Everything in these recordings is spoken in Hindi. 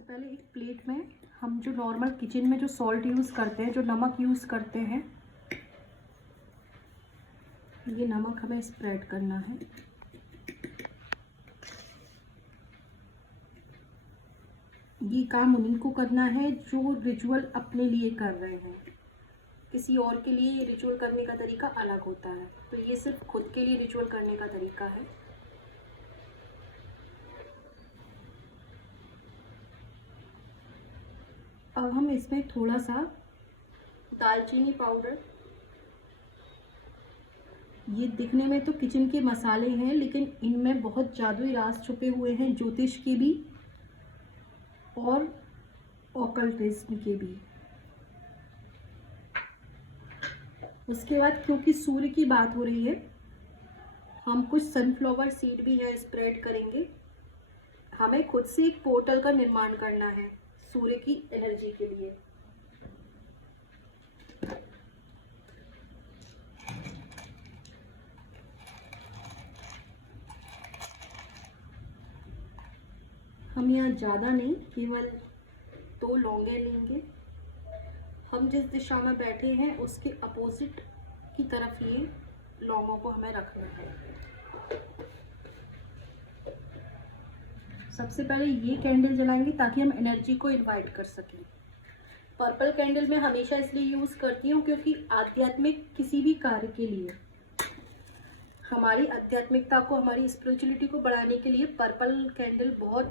सबसे पहले एक प्लेट में हम जो नॉर्मल किचन में जो सॉल्ट यूज़ करते हैं, जो नमक यूज़ करते हैं, ये नमक हमें स्प्रेड करना है। ये काम उन्हीं को करना है जो रिचुअल अपने लिए कर रहे हैं। किसी और के लिए रिचुअल करने का तरीका अलग होता है, तो ये सिर्फ खुद के लिए रिचुअल करने का तरीका है। अब हम इसमें थोड़ा सा दालचीनी पाउडर, ये दिखने में तो किचन के मसाले हैं, लेकिन इनमें बहुत जादुई राज छुपे हुए हैं, ज्योतिष के भी और ऑकल्टिज्म के भी। उसके बाद क्योंकि सूर्य की बात हो रही है, हम कुछ सनफ्लावर सीड भी है स्प्रेड करेंगे। हमें खुद से एक पोर्टल का निर्माण करना है सूर्य की एनर्जी के लिए। हम यहाँ ज़्यादा नहीं, केवल 2 लौंगे लेंगे। हम जिस दिशा में बैठे हैं उसके अपोजिट की तरफ ये लौंगों को हमें रखना है। सबसे पहले ये कैंडल जलाएंगे ताकि हम एनर्जी को इनवाइट कर सकें। पर्पल कैंडल मैं हमेशा इसलिए यूज़ करती हूँ क्योंकि आध्यात्मिक किसी भी कार्य के लिए, हमारी आध्यात्मिकता को, हमारी स्पिरिचुअलिटी को बढ़ाने के लिए पर्पल कैंडल बहुत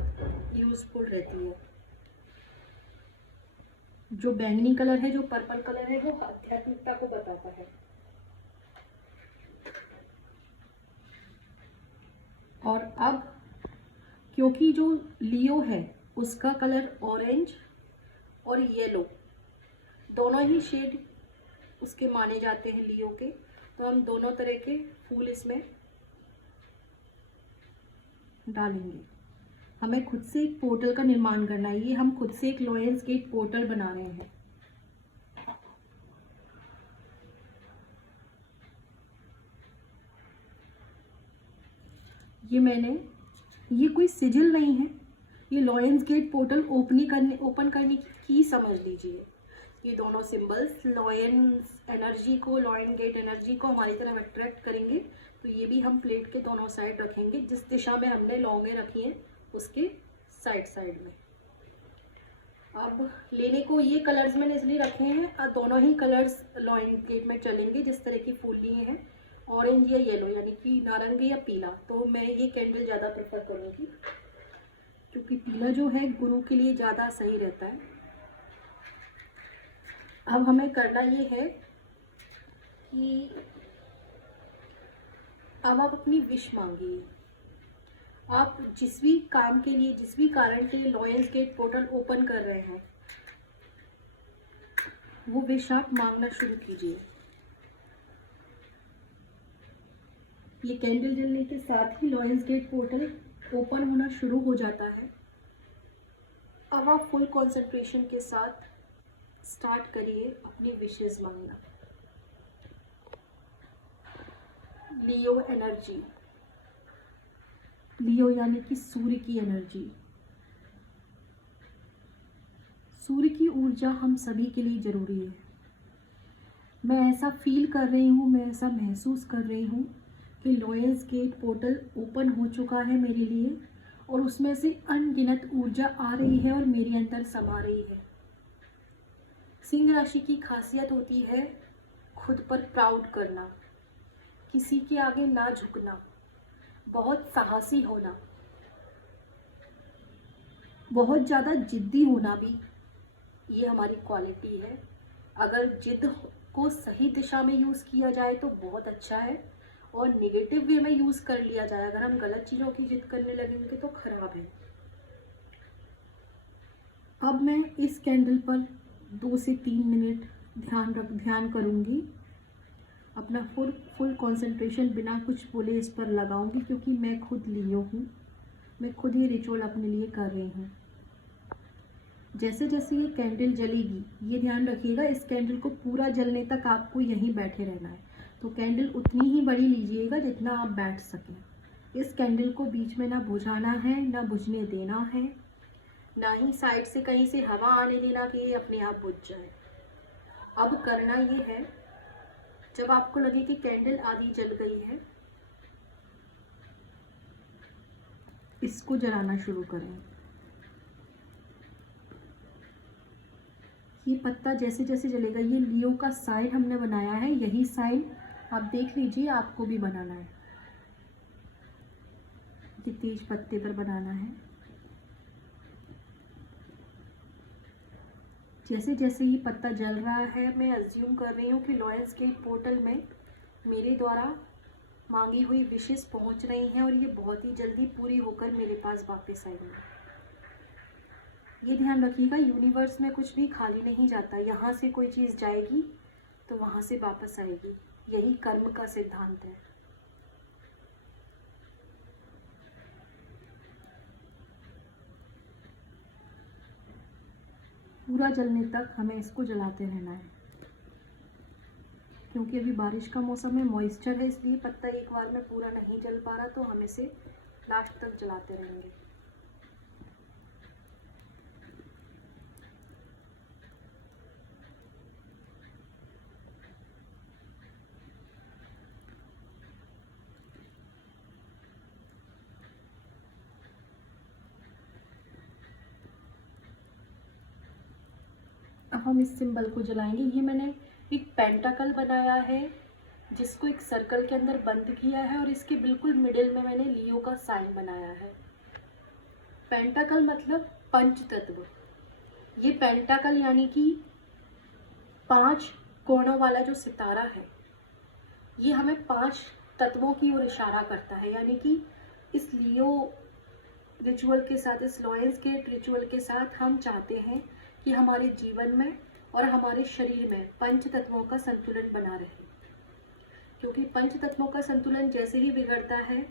यूजफुल रहती है। जो बैंगनी कलर है, जो पर्पल कलर है, वो आध्यात्मिकता को बताता है। और अब क्योंकि जो लियो है उसका कलर ऑरेंज और येलो दोनों ही शेड उसके माने जाते हैं लियो के, तो हम दोनों तरह के फूल इसमें डालेंगे। हमें खुद से एक पोर्टल का निर्माण करना है। ये हम खुद से एक लॉयंस गेट पोर्टल बना रहे हैं। ये कोई सिजिल नहीं है, ये लॉयंस गेट पोर्टल ओपन करने की समझ लीजिए। ये दोनों सिंबल्स लॉयंस एनर्जी को, लॉयन गेट एनर्जी को हमारी तरफ अट्रैक्ट करेंगे। तो ये भी हम प्लेट के दोनों साइड रखेंगे, जिस दिशा में हमने लौंगे रखी हैं उसके साइड में। अब लेने को ये कलर्स मैंने इसलिए रखे हैं, और दोनों ही कलर्स लॉयन गेट में चलेंगे। जिस तरह की फूल लिए हैं, ऑरेंज या येलो, यानी कि नारंगी या पीला, तो मैं ये कैंडल ज़्यादा प्रेफर करूँगी क्योंकि पीला जो है गुरु के लिए ज़्यादा सही रहता है। अब हमें करना ये है कि अब आप अपनी विश मांगिए। आप जिस भी काम के लिए, जिस भी कारण के लिए लॉयंस गेट पोर्टल ओपन कर रहे हैं, वो विश आप मांगना शुरू कीजिए। ये कैंडल जलने के साथ ही लॉयंस गेट पोर्टल ओपन होना शुरू हो जाता है। अब आप फुल कंसंट्रेशन के साथ स्टार्ट करिए अपनी विशेस मांगना। लियो एनर्जी, लियो यानी कि सूर्य की एनर्जी। सूर्य की ऊर्जा हम सभी के लिए जरूरी है। मैं ऐसा फील कर रही हूँ, मैं ऐसा महसूस कर रही हूँ कि लॉयंस गेट पोर्टल ओपन हो चुका है मेरे लिए, और उसमें से अनगिनत ऊर्जा आ रही है और मेरे अंदर समा रही है। सिंह राशि की खासियत होती है खुद पर प्राउड करना, किसी के आगे ना झुकना, बहुत साहसी होना, बहुत ज़्यादा जिद्दी होना भी, ये हमारी क्वालिटी है। अगर जिद को सही दिशा में यूज़ किया जाए तो बहुत अच्छा है, और नेगेटिव वे में यूज़ कर लिया जाए, अगर हम गलत चीज़ों की जिद करने लगेंगे तो खराब है। अब मैं इस कैंडल पर 2 से 3 मिनट ध्यान करूँगी। अपना फुल कंसंट्रेशन बिना कुछ बोले इस पर लगाऊंगी, क्योंकि मैं खुद लियो हूँ, मैं खुद ही रिचुअल अपने लिए कर रही हूँ। जैसे जैसे ये कैंडल जलेगी, ये ध्यान रखिएगा, इस कैंडल को पूरा जलने तक आपको यहीं बैठे रहना है। तो कैंडल उतनी ही बड़ी लीजिएगा जितना आप बैठ सकें। इस कैंडल को बीच में ना बुझाना है, ना बुझने देना है। ना ही साइड से कहीं से हवा आने देना कि ये अपने आप बुझ जाए। अब करना ये है, जब आपको लगे कि कैंडल आधी जल गई है, इसको जलाना शुरू करें। ये पत्ता जैसे जैसे जलेगा, ये लियो का साइन हमने बनाया है, यही साइन आप देख लीजिए आपको भी बनाना है। ये तेज पत्ते पर बनाना है। जैसे जैसे ये पत्ता जल रहा है, मैं अज्यूम कर रही हूँ कि लॉयंस गेट पोर्टल में मेरे द्वारा मांगी हुई विशेष पहुँच रही हैं और ये बहुत ही जल्दी पूरी होकर मेरे पास वापस आएंगी। ये ध्यान रखिएगा, यूनिवर्स में कुछ भी खाली नहीं जाता। यहाँ से कोई चीज़ जाएगी तो वहाँ से वापस आएगी, यही कर्म का सिद्धांत है। पूरा जलने तक हमें इसको जलाते रहना है, क्योंकि अभी बारिश का मौसम है, मॉइस्चर है, इसलिए पत्ता एक बार में पूरा नहीं जल पा रहा, तो हम इसे लास्ट तक जलाते रहेंगे। अब हम इस सिंबल को जलाएंगे। ये मैंने एक पेंटाकल बनाया है, जिसको एक सर्कल के अंदर बंद किया है, और इसके बिल्कुल मिडिल में मैंने लियो का साइन बनाया है। पेंटाकल मतलब पंच तत्व। ये पेंटाकल यानी कि 5 कोणों वाला जो सितारा है, ये हमें 5 तत्वों की ओर इशारा करता है। यानी कि इस लियो रिचुअल के साथ, इस लॉयंस गेट रिचुअल के साथ हम चाहते हैं कि हमारे जीवन में और हमारे शरीर में पंच तत्वों का संतुलन बना रहे, क्योंकि पंच तत्वों का संतुलन जैसे ही बिगड़ता है,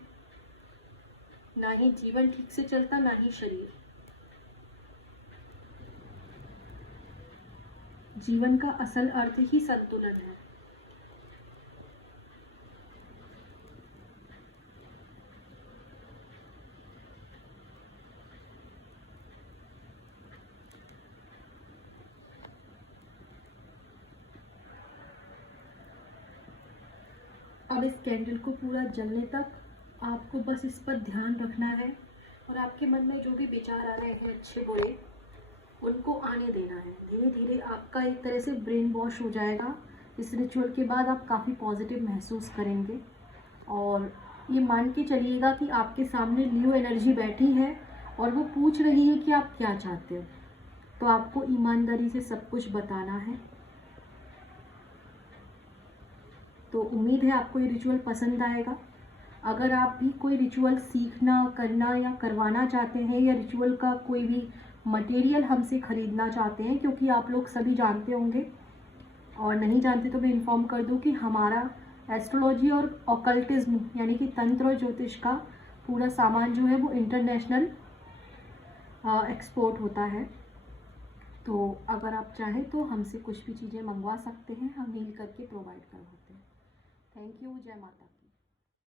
ना ही जीवन ठीक से चलता, ना ही शरीर। जीवन का असल अर्थ ही संतुलन है। अब इस कैंडल को पूरा जलने तक आपको बस इस पर ध्यान रखना है, और आपके मन में जो भी विचार आ रहे हैं अच्छे बुरे, उनको आने देना है। धीरे धीरे आपका एक तरह से ब्रेन वॉश हो जाएगा। इस रिचुअल के बाद आप काफ़ी पॉजिटिव महसूस करेंगे, और ये मान के चलिएगा कि आपके सामने लियो एनर्जी बैठी है और वो पूछ रही है कि आप क्या चाहते हो। तो आपको ईमानदारी से सब कुछ बताना है। तो उम्मीद है आपको ये रिचुअल पसंद आएगा। अगर आप भी कोई रिचुअल सीखना, करना या करवाना चाहते हैं, या रिचुअल का कोई भी मटेरियल हमसे ख़रीदना चाहते हैं, क्योंकि आप लोग सभी जानते होंगे, और नहीं जानते तो मैं इन्फॉर्म कर दूं कि हमारा एस्ट्रोलॉजी और ऑकल्टिज्म यानी कि तंत्र और ज्योतिष का पूरा सामान जो है वो इंटरनेशनल एक्सपोर्ट होता है। तो अगर आप चाहें तो हमसे कुछ भी चीज़ें मंगवा सकते हैं, हम डील करके प्रोवाइड करवाते हैं। Thank you. जय माता।